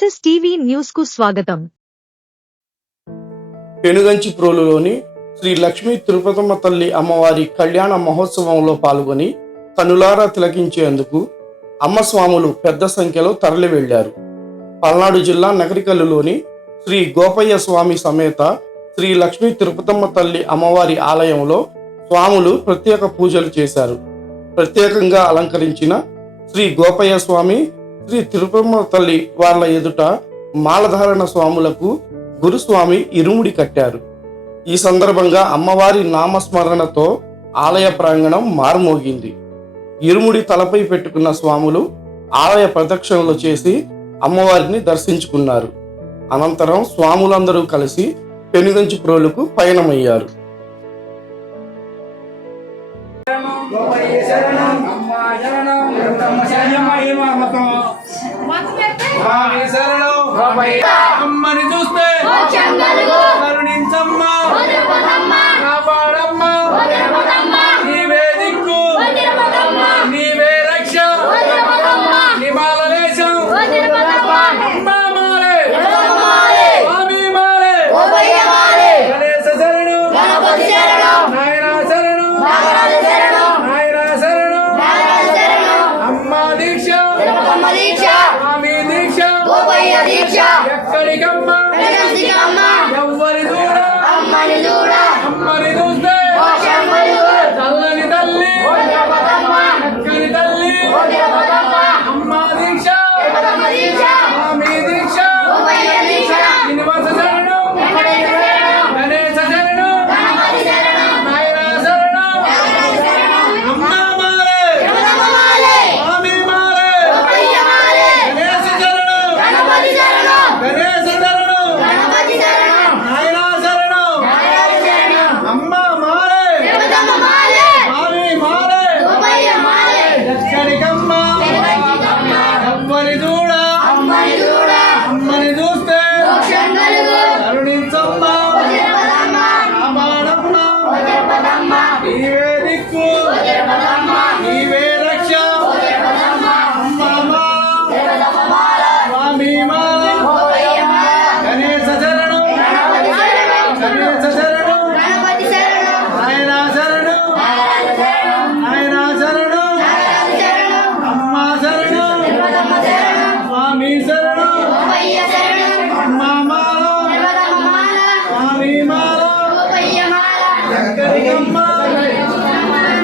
SS TV న్యూస్కు స్వాగతం పెనుగంచిప్రోలులోని శ్రీ లక్ష్మీ తిరుపతమ్మ తల్లి అమ్మవారి కళ్యాణ మహోత్సవంలో పాల్గొని కనులారా తిలకించేందుకు అమ్మ స్వాములు పెద్ద సంఖ్యలో తరలి వెళ్ళారు పల్నాడు జిల్లా నగరికల్లులోని శ్రీ గోపయ్య స్వామి సమేత శ్రీ లక్ష్మీ తిరుపతమ్మ తల్లి అమ్మవారి ఆలయంలో స్వాములు ప్రత్యేక పూజలు చేశారు. ప్రత్యేకంగా అలంకరించిన శ్రీ గోపయ్య స్వామి శ్రీ తిరుపమ్మ తల్లి వాళ్ళ ఎదుట మాలధారణ స్వాములకు గురుస్వామి ఇరుముడి కట్టారు. ఈ సందర్భంగా అమ్మవారి నామస్మరణతో ఆలయ ప్రాంగణం మారుమోగింది. ఇరుముడి తలపై పెట్టుకున్న స్వాములు ఆలయ ప్రదక్షిణలు చేసి అమ్మవారిని దర్శించుకున్నారు. అనంతరం స్వాములందరూ కలిసి పెనుగంచి ప్రోలుకు పయనమయ్యారు. అమ్మని చూస్తే స్వామి దీక్ష ఎక్కడికమ్మా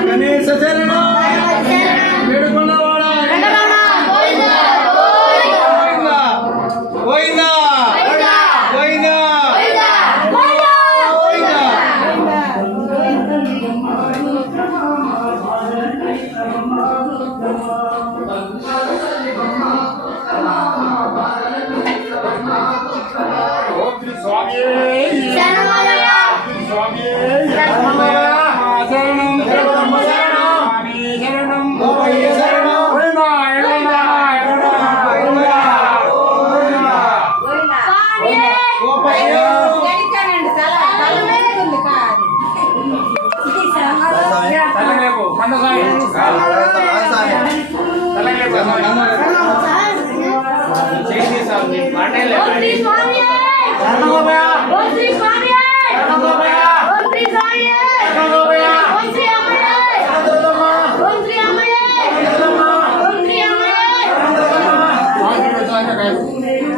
గణేశ శరణు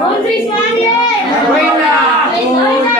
Ontem, Maria! Aguenta! Aguenta!